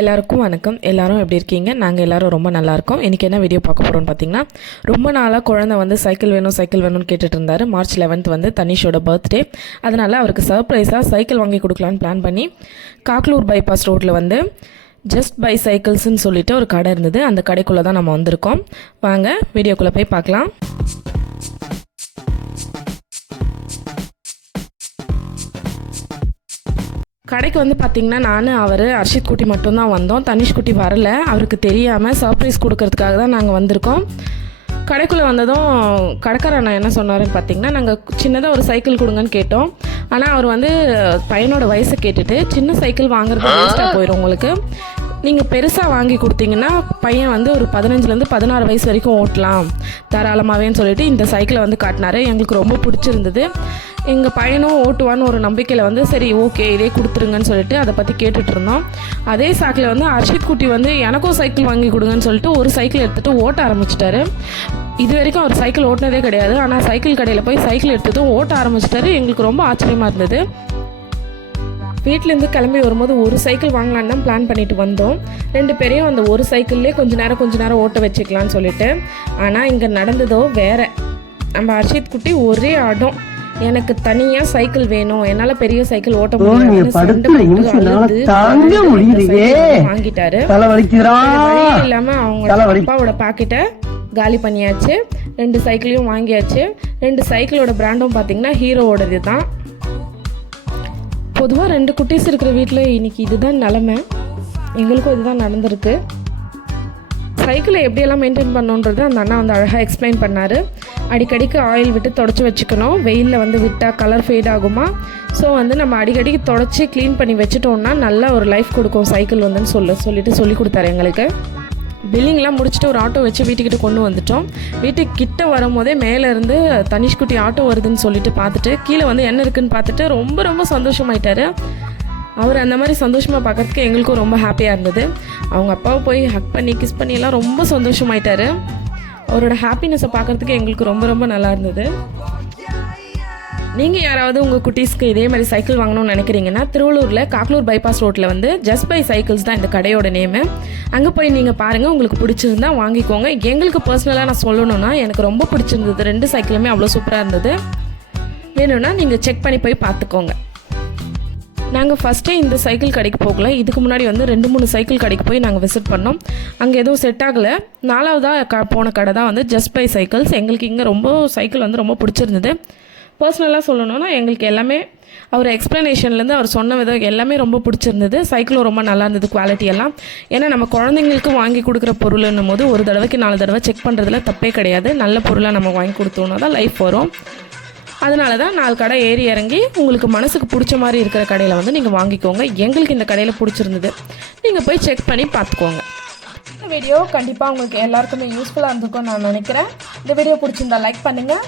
எல்லாருக்கும் வணக்கம். எல்லாரும் எப்படி இருக்கீங்க? நாங்கள் எல்லாரும் ரொம்ப நல்லா இருக்கோம். இன்றைக்கி என்ன வீடியோ பார்க்க போகிறோம்னு பார்த்தீங்கன்னா ரொம்ப நாளாக குழந்தை வந்து சைக்கிள் வேணும் சைக்கிள் வேணும்னு கேட்டுட்டு இருந்தார். மார்ச் லெவன்த் வந்து தனிஷோட பர்த்டே அதனால் அவருக்கு சர்ப்ரைஸாக சைக்கிள் வாங்கி கொடுக்கலான்னு பிளான் பண்ணி காக்லூர் பைபாஸ் ரோட்டில் வந்து ஜஸ்ட் பை சைக்கிள்ஸ்ன்னு சொல்லிட்டு ஒரு கடை இருந்தது. அந்த கடைக்குள்ளே தான் நம்ம வந்திருக்கோம். வாங்க வீடியோக்குள்ளே போய் பார்க்கலாம். கடைக்கு வந்து பார்த்தீங்கன்னா நான் அவர் அர்ஷித் குட்டி மட்டும்தான் வந்தோம். தனிஷ் குட்டி வரல. அவருக்கு தெரியாமல் சர்ப்ரைஸ் கொடுக்கறதுக்காக தான் நாங்கள் வந்திருக்கோம். கடைக்குள்ளே வந்ததும் கடைக்கார அண்ணா என்ன சொன்னாருன்னு பார்த்தீங்கன்னா நாங்கள் சின்னதாக ஒரு சைக்கிள் கொடுங்கன்னு கேட்டோம். ஆனால் அவர் வந்து பையனோட வயசை கேட்டுட்டு சின்ன சைக்கிள் வாங்குறது வேஸ்ட்டாக போயிடும் உங்களுக்கு. நீங்கள் பெருசாக வாங்கி கொடுத்தீங்கன்னா பையன் வந்து ஒரு பதினஞ்சுலேருந்து பதினாறு வயசு வரைக்கும் ஓட்டலாம். தாராளமாகவேன்னு சொல்லிட்டு இந்த சைக்கிளை வந்து காட்டினாரு. எங்களுக்கு ரொம்ப பிடிச்சிருந்தது. எங்கள் பையனும் ஓட்டுவான்னு ஒரு நம்பிக்கையில் வந்து சரி ஓகே இதே கொடுத்துருங்கன்னு சொல்லிட்டு அதை பற்றி கேட்டுட்டு இருந்தோம். அதே சாக்கில் வந்து அர்ஷித் குட்டி வந்து எனக்கும் சைக்கிள் வாங்கி கொடுங்கன்னு சொல்லிட்டு ஒரு சைக்கிள் எடுத்துகிட்டு ஓட்ட ஆரம்பிச்சிட்டாரு. இது வரைக்கும் அவர் சைக்கிள் ஓட்டினதே கிடையாது. ஆனால் சைக்கிள் கடையில் போய் சைக்கிள் எடுத்துகிட்டு ஓட்ட ஆரம்பிச்சிட்டாரு. எங்களுக்கு ரொம்ப ஆச்சரியமாக இருந்தது. வீட்டிலேருந்து கிளம்பி வரும்போது ஒரு சைக்கிள் வாங்கலான்னு தான் பிளான் பண்ணிட்டு வந்தோம். ரெண்டு பேரையும் அந்த ஒரு சைக்கிள்லேயே கொஞ்ச நேரம் கொஞ்ச நேரம் ஓட்ட வச்சுக்கலான்னு சொல்லிட்டு. ஆனால் இங்கே நடந்ததோ வேற. நம்ம அர்ஷித் குட்டி ஒரே ஆடம். எனக்கு தனியாக சைக்கிள் வேணும். என்னால் பெரிய சைக்கிள் ஓட்ட. சைக்கிள் வாங்கிட்டாரு. இல்லாமல் அவங்க. அப்பாவோட பாக்கெட்டை காலி பண்ணியாச்சு. ரெண்டு சைக்கிளையும் வாங்கியாச்சு. ரெண்டு சைக்கிளோட பிராண்டும் பார்த்தீங்கன்னா ஹீரோவோடது தான் பொதுவாக ரெண்டு குட்டீஸ் இருக்கிற வீட்டில் இன்னைக்கு இதுதான் நிலமை. எங்களுக்கும் இதுதான் நடந்திருக்கு. சைக்கிளை எப்படியெல்லாம் மெயின்டைன் பண்ணணுன்றது அந்த அண்ணா வந்து அழகாக எக்ஸ்பிளைன் பண்ணார். அடிக்கடிக்கு ஆயில் விட்டு தொடச்சி வச்சுக்கணும். வெயிலில் வந்து விட்டால் கலர் ஃபேட் ஆகுமா? ஸோ வந்து நம்ம அடிக்கடிக்கு தொடச்சி க்ளீன் பண்ணி வச்சுட்டோம்னா நல்ல ஒரு லைஃப் கொடுக்கும் சைக்கிள் வந்துன்னு சொல்ல சொல்லிவிட்டு சொல்லி கொடுத்தாரு எங்களுக்கு. பில்லிங்லாம் முடிச்சுட்டு ஒரு ஆட்டோ வச்சு வீட்டுக்கிட்ட கொண்டு வந்துட்டோம். வீட்டுக்கு கிட்ட வரும்போதே மேலேருந்து தனிஷ்குட்டி ஆட்டோ வருதுன்னு சொல்லிட்டு பார்த்துட்டு கீழே வந்து என்ன இருக்குன்னு பார்த்துட்டு ரொம்ப ரொம்ப சந்தோஷமாயிட்டாரு. அவர் அந்த மாதிரி சந்தோஷமாக பார்க்கறதுக்கு எங்களுக்கும் ரொம்ப ஹாப்பியாக இருந்தது. அவங்க அப்பாவை போய் ஹக் பண்ணி கிஸ் பண்ணியெல்லாம் ரொம்ப சந்தோஷமாயிட்டாரு. அவரோட ஹாப்பினஸை பார்க்குறதுக்கு எங்களுக்கு ரொம்ப ரொம்ப நல்லா இருந்தது. நீங்கள் யாராவது உங்கள் குட்டீஸ்க்கு இதே மாதிரி சைக்கிள் வாங்கணும்னு நினைக்கிறீங்கன்னா திருவள்ளூரில் காக்லூர் பைபாஸ் ரோட்டில் வந்து ஜஸ்ட் பை சைக்கிள்ஸ் தான் இந்த கடையோட நேமு அங்கே போய் நீங்கள் பாருங்கள் உங்களுக்கு பிடிச்சிருந்தா வாங்கிக்கோங்க. எங்களுக்கு பர்சனலாக நான் சொல்லணும்னா எனக்கு ரொம்ப பிடிச்சிருந்தது ரெண்டு சைக்கிளுமே அவ்வளோ சூப்பராக இருந்தது. வேணும்னா நீங்கள் செக் பண்ணி போய் பார்த்துக்கோங்க. நாங்கள் ஃபஸ்ட்டே இந்த சைக்கிள் கடைக்கு போகல. இதுக்கு முன்னாடி வந்து ரெண்டு மூணு சைக்கிள் கடைக்கு போய் நாங்கள் விசிட் பண்ணோம். அங்கே எதுவும் செட் ஆகலை. நாலாவதாக க போன கடை தான் வந்து ஜஸ்ட் பை சைக்கிள்ஸ் எங்களுக்கு இங்கே ரொம்ப சைக்கிள் வந்து ரொம்ப பிடிச்சிருந்தது. பர்சனலாக சொல்லணும்னா எங்களுக்கு எல்லாமே அவர் எக்ஸ்ப்ளனேஷன்லேருந்து அவர் சொன்ன விதம் எல்லாமே ரொம்ப பிடிச்சிருந்தது. சைக்கிளும் ரொம்ப நல்லா இருந்தது குவாலிட்டி எல்லாம். ஏன்னா நம்ம குழந்தைங்களுக்கு வாங்கி கொடுக்குற பொருள்னும் போது ஒரு தடவைக்கு நாலு தடவை செக் பண்ணுறதுல தப்பே கிடையாது. நல்ல பொருளாக நம்ம வாங்கி கொடுத்தோன்னா தான் லைஃப் வரும். அதனால தான் நாலு கடை ஏறி இறங்கி உங்களுக்கு மனசுக்கு பிடிச்ச மாதிரி இருக்கிற கடையில் வந்து நீங்கள் வாங்கிக்கோங்க. எங்களுக்கு இந்த கடையில் பிடிச்சிருந்தது. நீங்கள் போய் செக் பண்ணி பார்த்துக்கோங்க. இந்த வீடியோ கண்டிப்பாக உங்களுக்கு எல்லாருக்குமே யூஸ்ஃபுல்லாக இருந்திருக்கும்னு நான் நினைக்கிறேன். இந்த வீடியோ பிடிச்சிருந்தா லைக் பண்ணுங்கள்